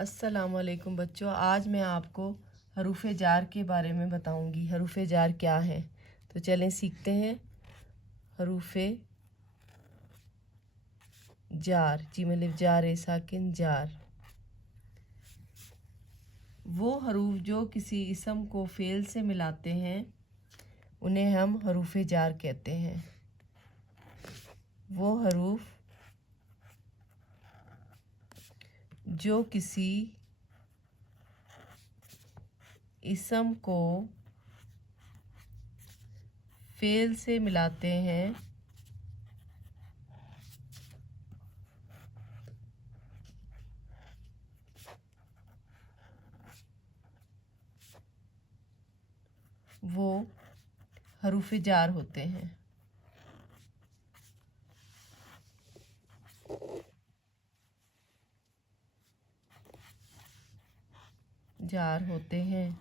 अस्सलाम वालेकुम बच्चों। आज मैं आपको हरूफ जार के बारे में बताऊंगी। हरूफ जार क्या है, तो चलें सीखते हैं। हरूफ जार, जीम अलिफ जार ए साकिन जार, वो हरूफ जो किसी इसम को फ़ेल से मिलाते हैं उन्हें हम हरूफ जार कहते हैं। वो हरूफ जो किसी इसम को फ़ेल से मिलाते हैं वो हरूफ जार होते हैं। जार होते हैं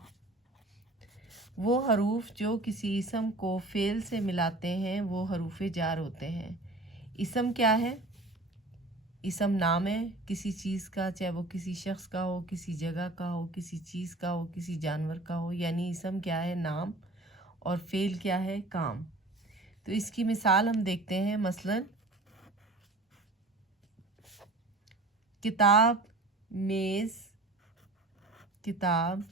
वो हरूफ जो किसी इसम को फ़ेल से मिलाते हैं, वो हरूफ जार होते हैं। इसम क्या है? इसम नाम है किसी चीज़ का, चाहे वो किसी शख्स का हो, किसी जगह का हो, किसी चीज़ का हो, किसी जानवर का हो। यानी इसम क्या है? नाम। और फ़ेल क्या है? काम। तो इसकी मिसाल हम देखते हैं। मसलन किताब, मेज़, किताब,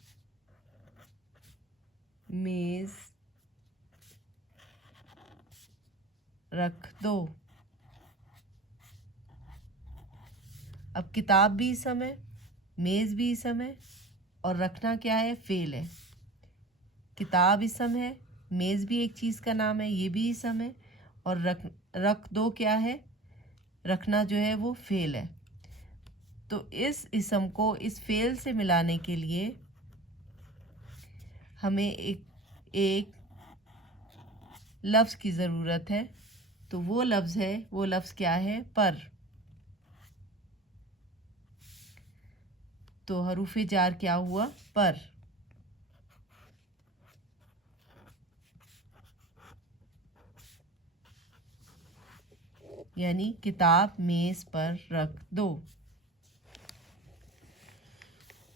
मेज़, रख दो। अब किताब भी इसम है, मेज़ भी इसम है, और रखना क्या है? फ़ेल है। किताब इसम है, मेज़ भी एक चीज़ का नाम है, ये भी इसम है, और रख दो क्या है? रखना जो है वो फ़ेल है। तो इस इसम को इस फ़ेल से मिलाने के लिए हमें एक लफ्ज़ की ज़रूरत है। तो वो लफ्ज़ क्या है? पर। तो हरूफ जार क्या हुआ? पर। यानी किताब मेज़ पर रख दो।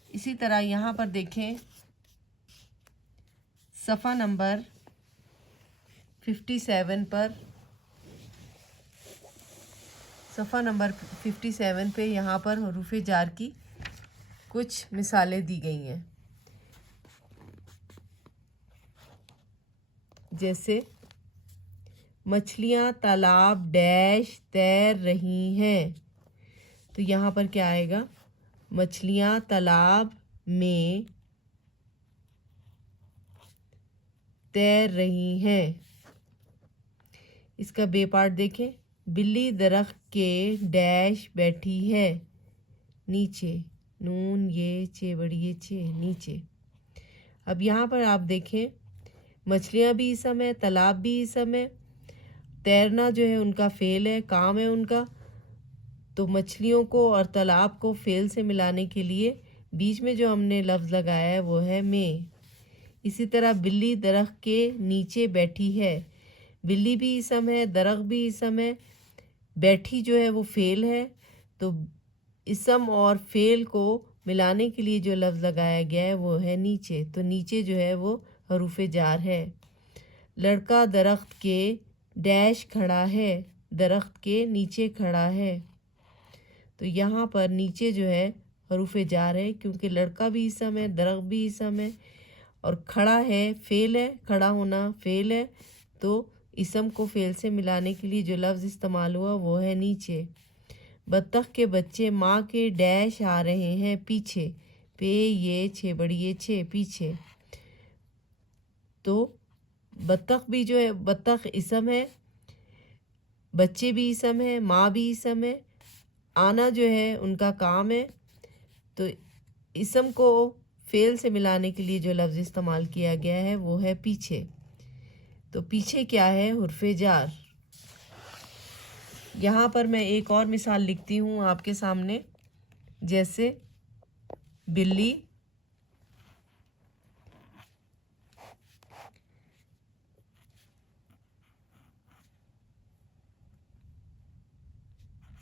इसी तरह यहाँ पर देखें, सफ़ा नंबर 57 पर, सफ़ा नंबर 57 पे यहाँ पर हरूफ जार की कुछ मिसालें दी गई हैं। जैसे मछलियाँ तालाब डैश तैर रही हैं। तो यहाँ पर क्या आएगा? मछलियाँ तालाब में तैर रही हैं। इसका बे पार्ट देखें। बिल्ली दरख्त के डैश बैठी है, नीचे। नून ये चे बड़ी ये चे, नीचे। अब यहाँ पर आप देखें, मछलियाँ भी इसम है, तालाब भी इसम है, तैरना जो है उनका फ़ेल है, काम है उनका। तो मछलियों को और तालाब को फ़ेल से मिलाने के लिए बीच में जो हमने लफ्ज़ लगाया है वो है में। इसी तरह बिल्ली दरख्त के नीचे बैठी है। बिल्ली भी इसम है, दरख्त भी इसम है, बैठी जो है वो फ़ेल है। तो इसम और फ़ेल को मिलाने के लिए जो लफ्ज़ लगाया गया है वो है नीचे। तो नीचे जो है वो हरूफ जार है। लड़का दरख्त के डैश खड़ा है, दरख्त के नीचे खड़ा है। तो यहाँ पर नीचे जो है हरूफ जार है, क्योंकि लड़का भी इसम है, दरख्त भी इसम है, और खड़ा है फ़ेल है, खड़ा होना फ़ेल है। तो इसम को फ़ेल से मिलाने के लिए जो लफ्ज़ इस्तेमाल हुआ वो है नीचे। बत्तख के बच्चे माँ के डैश आ रहे हैं, पीछे। पे ये छे बड़ी ये छे, पीछे। तो बत्तख भी जो है, बत्तख इसम है, बच्चे भी इसम है, माँ भी इसम है, आना जो है उनका काम है। तो इसम को फ़ेल से मिलाने के लिए जो लफ्ज़ इस्तेमाल किया गया है वो है पीछे। तो पीछे क्या है? हुर्फ़ जार। यहाँ पर मैं एक और मिसाल लिखती हूँ आपके सामने। जैसे बिल्ली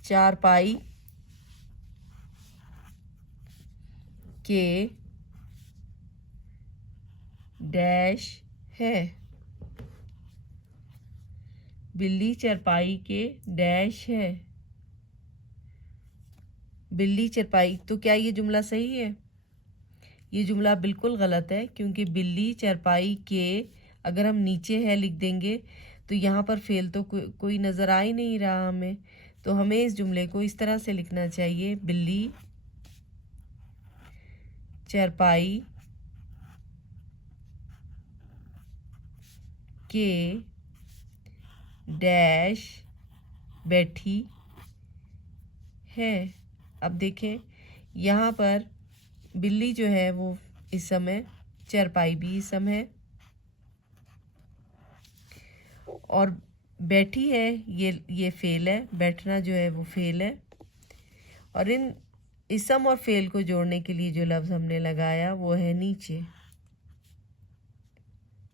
चारपाई के डैश है। बिल्ली चारपाई के डैश है। बिल्ली चारपाई, तो क्या ये जुमला सही है? ये जुमला बिल्कुल गलत है, क्योंकि बिल्ली चारपाई के अगर हम नीचे है लिख देंगे तो यहाँ पर फेल तो कोई नज़र आ ही नहीं रहा हमें। तो हमें इस जुमले को इस तरह से लिखना चाहिए, बिल्ली चारपाई के डैश बैठी है। अब देखें यहाँ पर बिल्ली जो है वो इसम है, चारपाई भी इसम है, और बैठी है ये फेल है, बैठना जो है वो फेल है। और इन इसम और फेल को जोड़ने के लिए जो लफ्ज़ हमने लगाया वो है नीचे।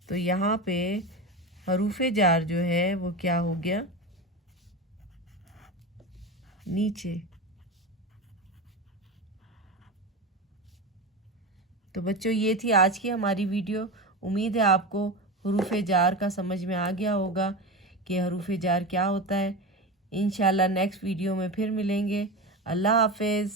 तो यहाँ पे हरूफे जार जो है वो क्या हो गया? नीचे। तो बच्चों ये थी आज की हमारी वीडियो। उम्मीद है आपको हरूफे जार का समझ में आ गया होगा कि हरूफे जार क्या होता है। इंशाल्लाह नेक्स्ट वीडियो में फिर मिलेंगे। अल्लाह हाफिज़।